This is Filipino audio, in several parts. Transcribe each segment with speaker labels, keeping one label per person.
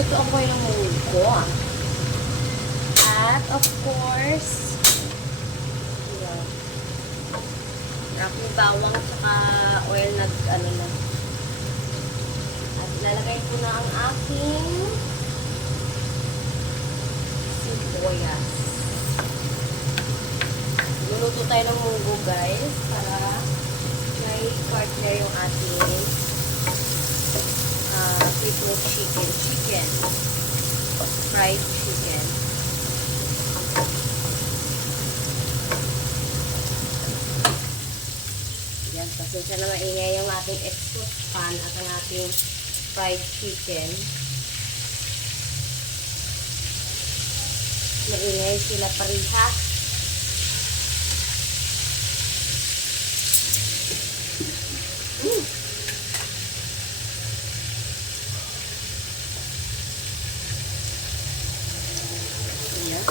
Speaker 1: Luluto ako ng munggo. At, of course, yeah, aking bawang saka oil na ano na. At lalagay ko na ang aking sibuyas. Luluto tayo ng munggo guys para may partner yung ating uh, sweet chicken. Chicken. Fried chicken. Yan, pasensya na maingay yung ating exhaust pan at ang ating fried chicken. Maingay sila parihas. Mm. Ayan.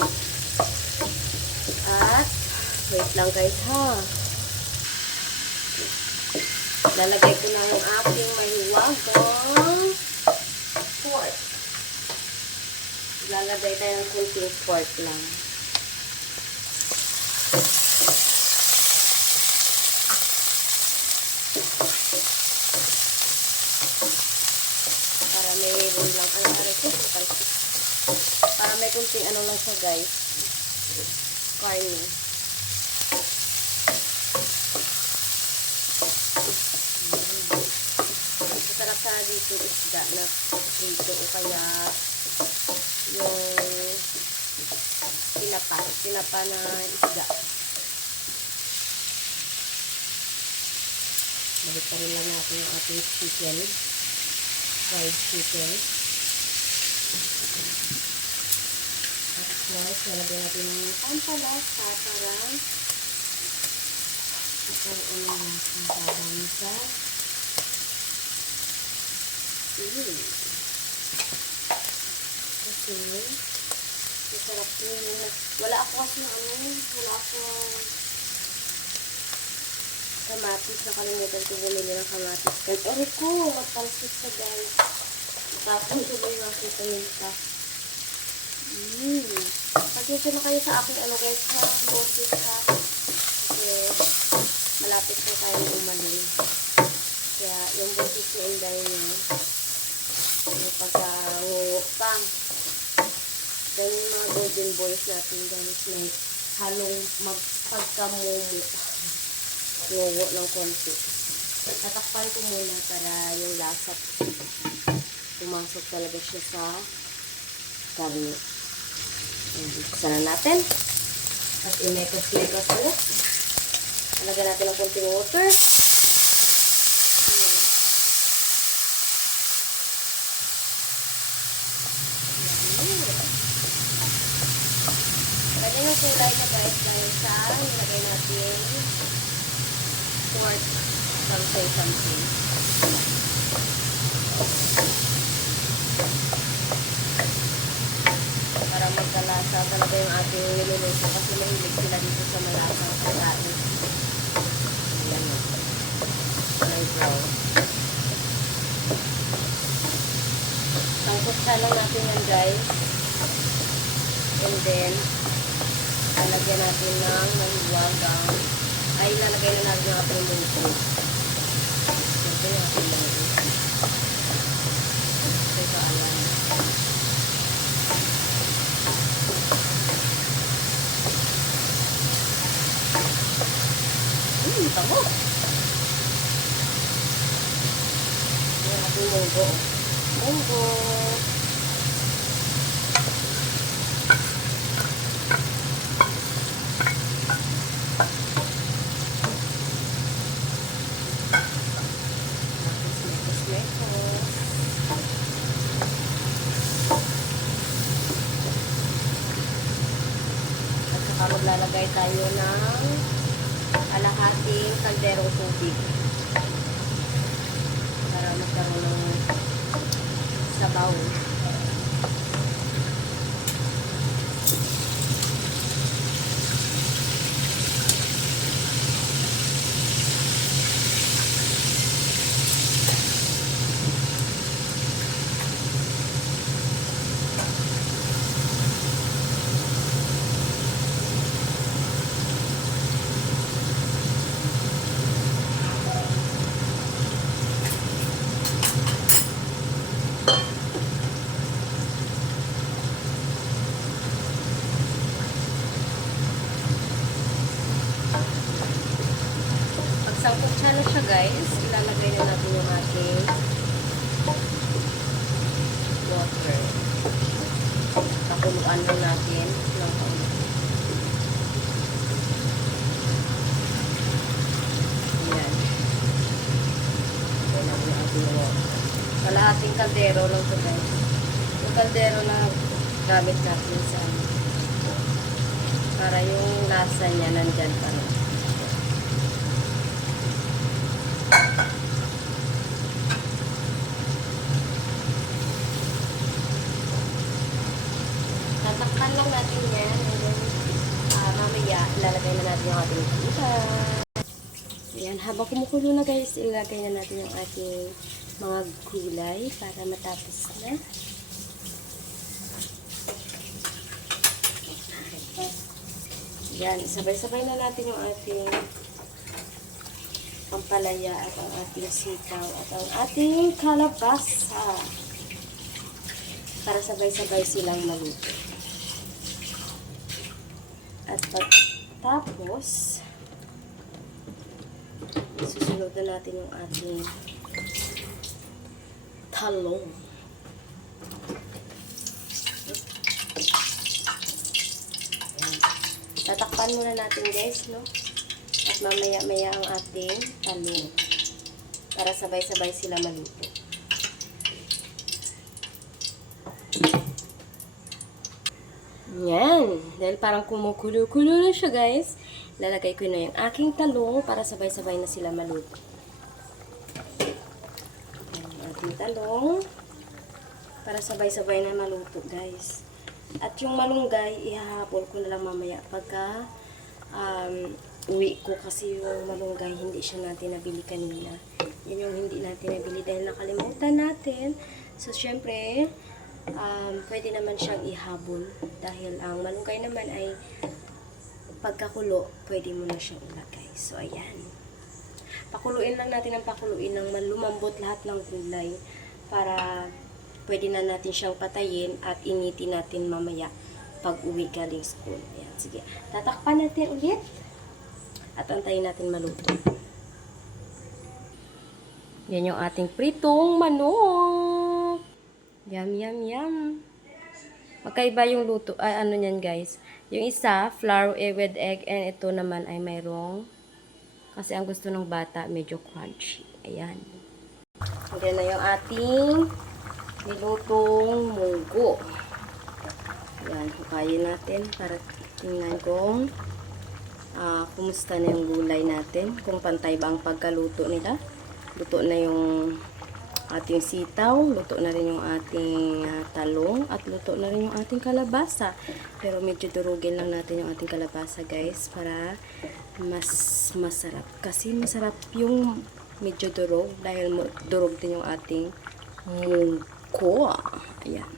Speaker 1: At, wait lang guys ha. Lalagay ko na yung aking mahiwagang pork. Lalagay tayo ng kunting pork lang. Para may roll lang. Ano na rin Para may kunting ano lang siya guys. Carne. Dito isda na dito o kaya yung tinapa, tinapa na isda. Balik pa rin lang natin yung ating chicken. Fried chicken. Of course, lalagyan natin ng pampalasa para magkaroon ng lasang sabang sa Mm. Kasi, masarap yun. Wala ako kasi ano, wala ako kamatis. Nakalimutan ko bumili ng kamatis. Kasi, ori ko, magpalsit sa guys. Tapos ko ba yung aking paminta. Mm. Pasensya na kayo sa aking ano guys ha, boses ha. Kasi, malapit na tayo umalis. Kaya, yung boses ni Inday niya, may pa. Then, yung mga golden boys natin guys, may halong magpagkamumu. Ngungo ng konti. Tatakpan ko muna para yung lasa pumasok talaga siya sa karne. Buksan na natin. At imekos-mekos ulit. Talagyan natin ng konting water. Ganyan yung kulay niya guys dahil sa nilagay natin pork something something. Para magkalasa talaga yung ating niluluto kasi mahilig sila dito sa malasang pagkain. Ayan o. Kulay brown. Sangkot lang natin yan guys. And then, lalagyan natin ng mahiwagang ay lalagay na natin yung ating munggo. Ito yung ating munggo. Ito alam. Hmm, tamo. Yung ating munggo. Saka maglalagay tayo ng alahating kalderong tubig. Para magkaroon ng sabaw. Guys, ilalagay na natin yung ating water. Pakuluan lang natin ng kaunti. Ayan. Ayan ang yung ating water. Kalahating kaldero lang ito guys. Yung kaldero na gamit natin sa. Para yung lasa niya nandyan pa rin. Tatakpan lang natin yan. And then, ah, mamaya, ilalagay na natin yung ating kita. Ayan, habang kumukulo na guys, ilalagay na natin yung ating mga gulay para matapos na. Yan, sabay-sabay na natin yung ating pampalaya at ang ating sitaw at ang ating kalabasa para sabay-sabay silang maluto. At pagtapos, susunod na natin yung ating talong. Tatakpan muna natin guys, no? At mamaya-maya ang ating talong. Para sabay-sabay sila maluto. Yan. Dahil parang kumukulo-kulo na siya guys. Lalagay ko na yung aking talong para sabay-sabay na sila maluto. Yan ang ating talong. Para sabay-sabay na maluto guys. At yung malunggay, ihahabol ko na lang mamaya pagka um, uwi ko kasi yung malunggay hindi siya natin nabili kanina. Yan yung hindi natin nabili dahil nakalimutan natin. So, syempre, um, pwede naman siyang ihabol dahil ang malunggay naman ay pagkakulo, pwede mo na siyang ilagay. So, ayan. Pakuluin lang natin ang pakuluin ng malumambot lahat ng gulay para pwede na natin siyang patayin at initin natin mamaya pag uwi galing school. Ayan, sige. Tatakpan natin ulit at antayin natin maluto. Yan yung ating pritong manok. Yum, yum, yum. Magkaiba yung luto, ay ano yan guys. Yung isa, flour eh, with egg, and ito naman ay mayroong, kasi ang gusto ng bata, medyo crunchy. Ayan. Ayan na yung ating nilutong munggo. Ayan, hukayin natin para tingnan kung ah, kumusta na yung gulay natin. Kung pantay ba ang pagkaluto nila. Luto na yung ating sitaw, luto na rin yung ating ah, talong, at luto na rin yung ating kalabasa. Pero medyo durugin lang natin yung ating kalabasa guys para mas masarap. Kasi masarap yung medyo durog dahil durog din yung ating mungko. Ayan.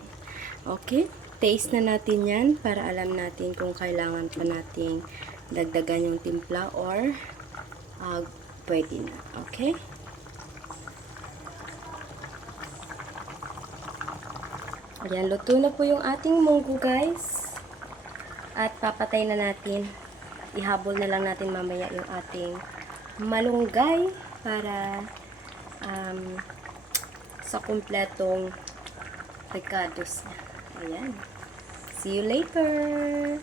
Speaker 1: Okay, taste na natin yan para alam natin kung kailangan pa nating dagdagan yung timpla or ah, pwede na. Okay? Ayan, luto na po yung ating munggo guys. At papatay na natin. Ihabol na lang natin mamaya yung ating malunggay para um, sa kumpletong recados na. Ayan. See you later!